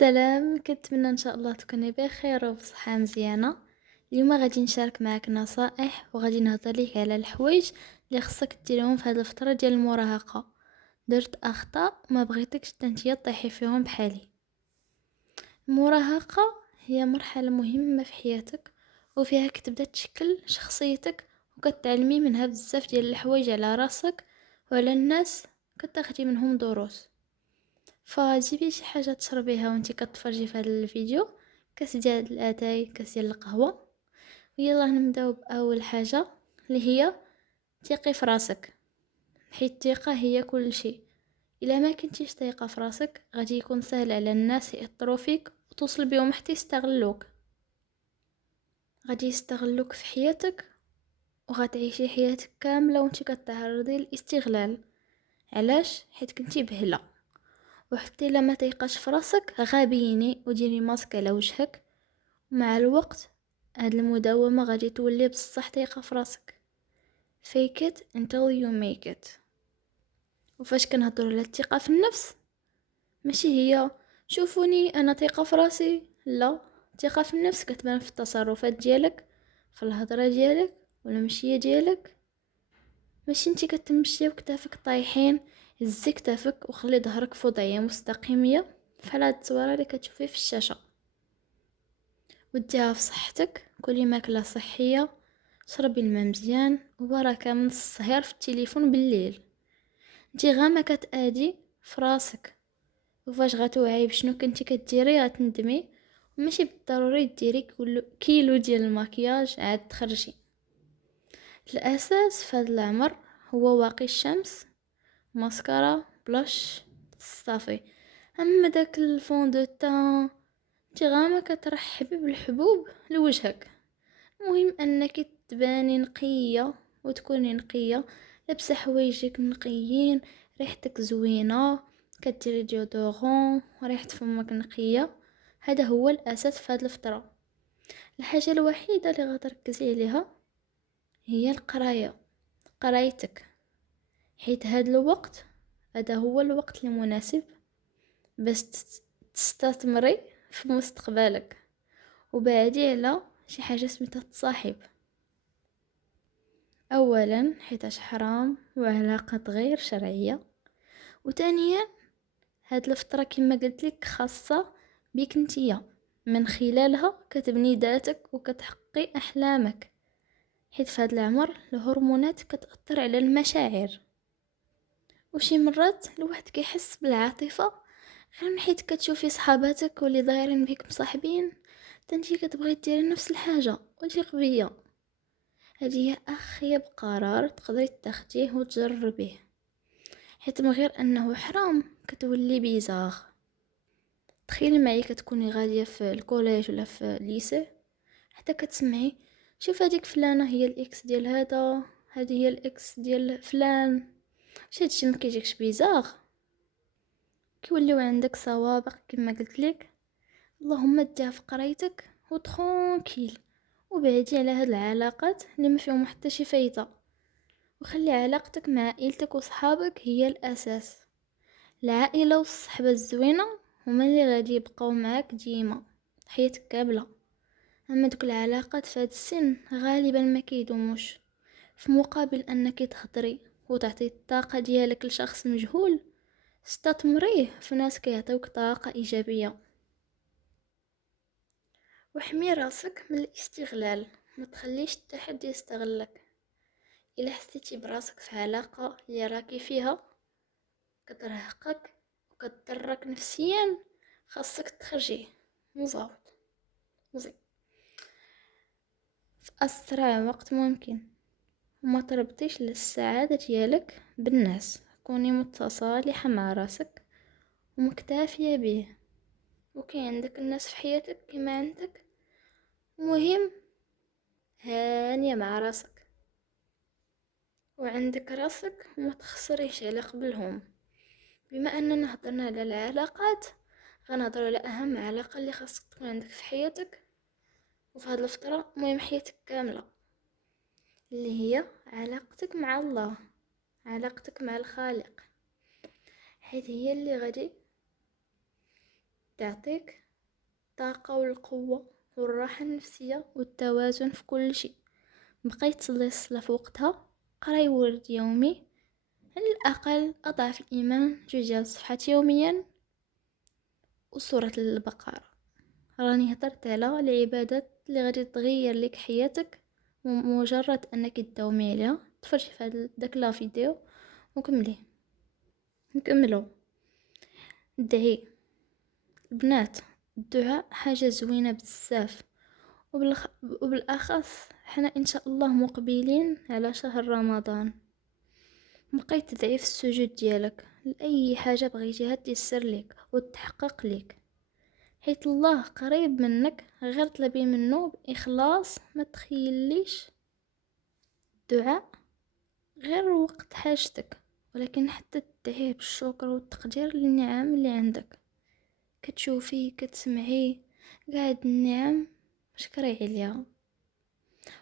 السلام، كنتمنى ان شاء الله تكوني بخير وبصحة مزيانة. اليوم غادي نشارك معك نصائح وغادي نهضر ليك على الحوايج اللي خصك ديرهم في هذه الفترة ديال المراهقة. درت اخطاء ما بغيتكش نتيا طيحي فيهم بحالي. المراهقة هي مرحلة مهمة في حياتك، وفيها كتبدا تشكل شخصيتك، وكتعلمي منها بزاف ديال الحوايج على راسك وعلى الناس، كتاخدي منهم دروس. فجيبي شي حاجه تشربيها وانتي كتفرجي في هذا الفيديو، كاس ديال الاتاي، كاس ديال القهوه. ويلا نبداو باول حاجه اللي هي ثقي في راسك، حيت الثقه هي كل شيء. الا ما كنتيش ثقه في راسك غادي يكون سهل على الناس ياثروا فيك وتوصل بهم حتى يستغلوك. غادي يستغلوك في حياتك، وغتعيشي حياتك كامله وانتي كتعرضي للاستغلال. علاش؟ حيت كنتي بهله. وحتى الا ما تيقاش في راسك غابيني وديري ماسك على وجهك. مع الوقت هاد المداومة غادي تولي بصح تيقة في راسك. fake it until you make it. وفاش كنهضروا على الثقة في النفس، ماشي هي شوفوني انا ثقة في راسي، لا. الثقة في النفس كتبان في التصرفات ديالك، في الهضرة ديالك ولا المشيه ديالك. ماشي انتي كتمشي وكتافك طايحين، هزي كتافك وخلي ظهرك في وضعية مستقيمية بحال هاد التصويره اللي كتشوفي في الشاشة. وديها في صحتك، كلي ماكله صحيه، شربي الماء مزيان، وبركه من السهر في التليفون بالليل. انتي غا ما كتادي في راسك، وفاش غتوعي بشنو كنتي كديري غتندمي. وماشي بالضروري ديري كيلو ديال المكياج عاد تخرجي. الاساس في هذا العمر هو واقي الشمس، ماسكارا، بلاش، صافي. اما داك الفون دو تان، انتي غا ما كترحبي بالحبوب لوجهك. المهم انك تباني نقيه وتكوني نقيه، لابسه حوايجك نقيين، ريحتك زوينه، كديري ديودورون، وريحه فمك نقيه. هذا هو الاساس في هذه الفتره. الحاجه الوحيده اللي غتركزي عليها هي القرايه، قرايتك. حيت هذا الوقت، هذا هو الوقت المناسب باش تستثمري في مستقبلك، وبعدي على شي حاجه سميتها التصاحب. اولا حيتاش حرام وعلاقة غير شرعية، وثانيا هاد الفترة كما قلت لك خاصة بيك نتيا، من خلالها كتبني ذاتك وكتحققي احلامك. حيت في هاد العمر الهرمونات كتأثر على المشاعر، وشي مرات الواحد كيحس بالعاطفة غير من حيت كتشوفي صحاباتك واللي دايرين بيك مصاحبين، تنتي كتبغي ديري نفس الحاجة وانتي قبية. هذه هي اخيب قرار تقدري تاخديه وتجربيه، حيت من غير انه حرام كتولي بيزاغ. تخيلي معي كتكوني غاديه في الكوليج ولا في الليسي، حتى كتسمعي شوف هذيك فلانه هي الاكس ديال هذا، هذه هي الاكس ديال فلان. واش هادشي ما كيجيكش بيزاغ؟ كيوليو عندك سوابق كما قلت لك. اللهم ديها في قرايتك وترونكيل، وبعدي على هاد العلاقات اللي ما فيهم حتى شي فايده، وخلي علاقتك مع عائلتك وصحابك هي الأساس. العائلة والصحبة الزوينة هما اللي غادي يبقاو معاك ديما حياتك كاملة. أما دوك العلاقات في هاد السن غالبا ما كيدوموش. في مقابل أنك تهضري وتعطي الطاقة ديالك لشخص مجهول، استثمريه في ناس كيعطيوك طاقة إيجابية. وحمي راسك من الاستغلال، ما تخليش حتى حد يستغلك. إلا حسيتي براسك في علاقة اللي راكي فيها كترهقك وكتضرك نفسيا، خاصك تخرجي، موف اوت، موزي في اسرع وقت ممكن. وما تربطيش للسعادة ديالك بالناس، كوني متصالحة مع راسك ومكتافية به. وكي عندك الناس في حياتك كما عندك، مهم هانية مع راسك، وعندك راسك وما تخسريش على قبلهم. بما اننا هضرنا على العلاقات، غنهضروا على اهم علاقه اللي خاصك تكون عندك في حياتك وفي هذه الفتره، مهم حياتك كامله، اللي هي علاقتك مع الله، علاقتك مع الخالق. حيث هي اللي غادي تعطيك الطاقة والقوة والراحة النفسية والتوازن في كل شيء. بقيت تصلي الصلاة في وقتها، قراي ورد يومي على الأقل أضعف الإيمان 2 صفحات يوميا، وسورة البقرة. راني هدرت على العبادات اللي غادي تغير لك حياتك، مجرد انك تداومي عليها. تفرجي في داك لا فيديو وكملي نكملو. ادعي البنات، الدعاء حاجة زوينة بزاف، وبالاخص حنا ان شاء الله مقبلين على شهر رمضان. بقيت تدعي في السجود ديالك لاي حاجه بغيتيها تيسر لك وتحقق لك، حيت الله قريب منك. غير طلبي منه باخلاص، ما تخيليش الدعاء غير وقت حاجتك، ولكن حتى تدعيه بالشكر والتقدير للنعم اللي عندك. كتشوفيه كتسمعيه قاعد النعم، شكري عليها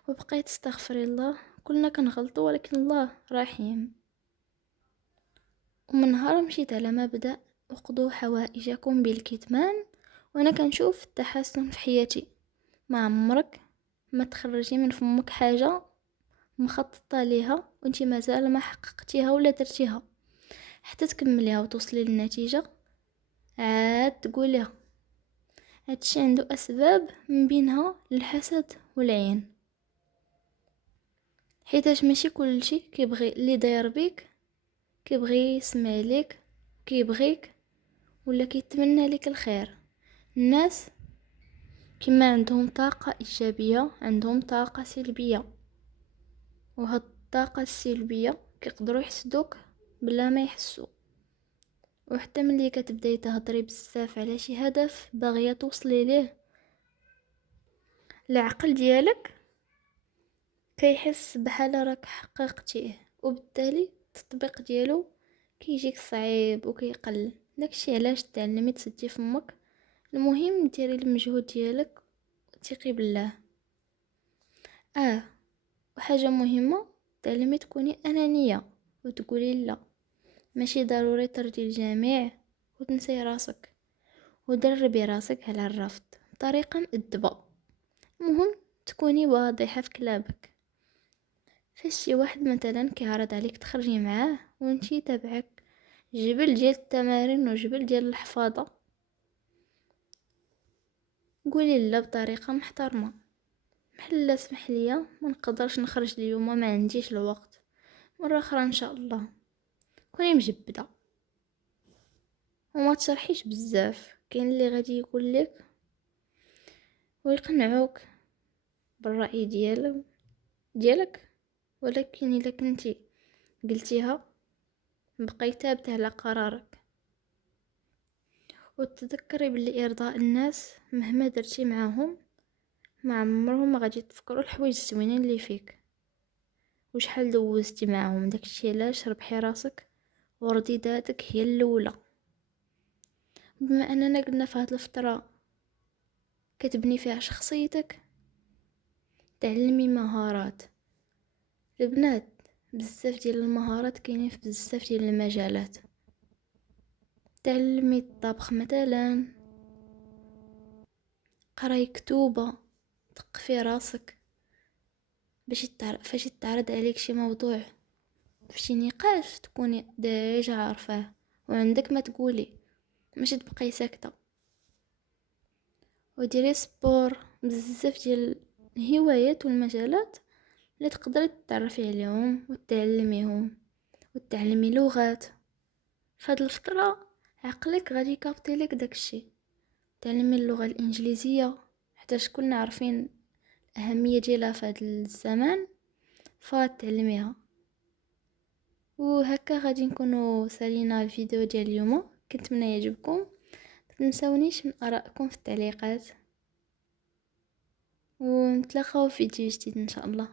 وبقيت تستغفري الله. كلنا كنغلطوا، ولكن الله رحيم. ومن نهار مشيت على مبدأ اقضوا حوائجكم بالكتمان، وانا كنشوف التحسن في حياتي. ما عمرك ما تخرجي من فمك حاجه مخططه ليها وانتي مازال ما حققتيها ولا درتيها، حتى تكمليها وتوصلي للنتيجه عاد تقوليها. هادشي عنده اسباب، من بينها الحسد والعين، حيتاش ماشي كلشي كيبغي اللي داير بيك كيبغي يسمع ليك كيبغيك ولا كيتمنى لك الخير. الناس كما عندهم طاقة إيجابية عندهم طاقة سلبية، وهاد الطاقة السلبية كيقدروا يحسدوك بلا ما يحسوا. وحتى ملي كتبداي تهضري بزاف على شي هدف باغية توصلي ليه، العقل ديالك كيحس بحال راك حققتيه، وبالتالي التطبيق ديالو كيجيك صعيب وكيقل. داكشي علاش تعلمي تسدي فمك. المهم ديري المجهود ديالك وثقي بالله. وحاجه مهمه، تعلمي تكوني انانيه وتقولي لا. ماشي ضروري ترضي الجميع وتنسي راسك، ودربي راسك على الرفض بطريقه مؤدبه. المهم تكوني واضحه في كلامك. فاش شي واحد مثلا كيعرض عليك تخرجي معاه وانتي تابعك جبل ديال التمارين وجبل ديال الحفاظه، قولي لا بطريقه محترمه. بحال اسمح ليا ما نقدرش نخرج اليوم، ما عنديش الوقت، مره اخرى ان شاء الله. كوني مجبده وما تشرحيش بزاف. كاين اللي غادي يقول لك ويقنعوك بالراي ديالك، ولكن الا كنتي قلتيها بقاي ثابته على قرارك. وتذكري باللي ارضاء الناس مهما درتي معاهم ما عمرهم ما غادي تفكروا الحوايج الزوينين اللي فيك وشحال دوزتي معاهم. داكشي علاش ربحي راسك ورضي ذاتك هي الاولى. بما اننا قلنا في هذه الفتره كتبني فيها شخصيتك، تعلمي مهارات. البنات بزاف ديال المهارات كاينين في بزاف ديال المجالات. تعلمي الطبخ مثلا، قراي كتوبه، ثقفي راسك فاش يتعرض عليك شي موضوع في شي نقاش تكوني ديجا عارفاه وعندك ما تقولي، ماشي تبقاي ساكته. وديري سبور. بزاف ديال الهوايات والمجالات اللي تقدري تتعرفي عليهم وتعلميهم، وتعلمي لغات. فهاد الفتره عقلك غادي يكابتي لك داكشي. تعلمي اللغه الانجليزيه حيت كلنا عارفين الاهميه ديالها في هذا الزمان، فتعلميها. وهكا غادي نكونوا سالينا الفيديو ديال اليوم. كنتمنى يعجبكم. متنساونيش من ارائكم في التعليقات، ونتلاقاو في فيديو جديد ان شاء الله.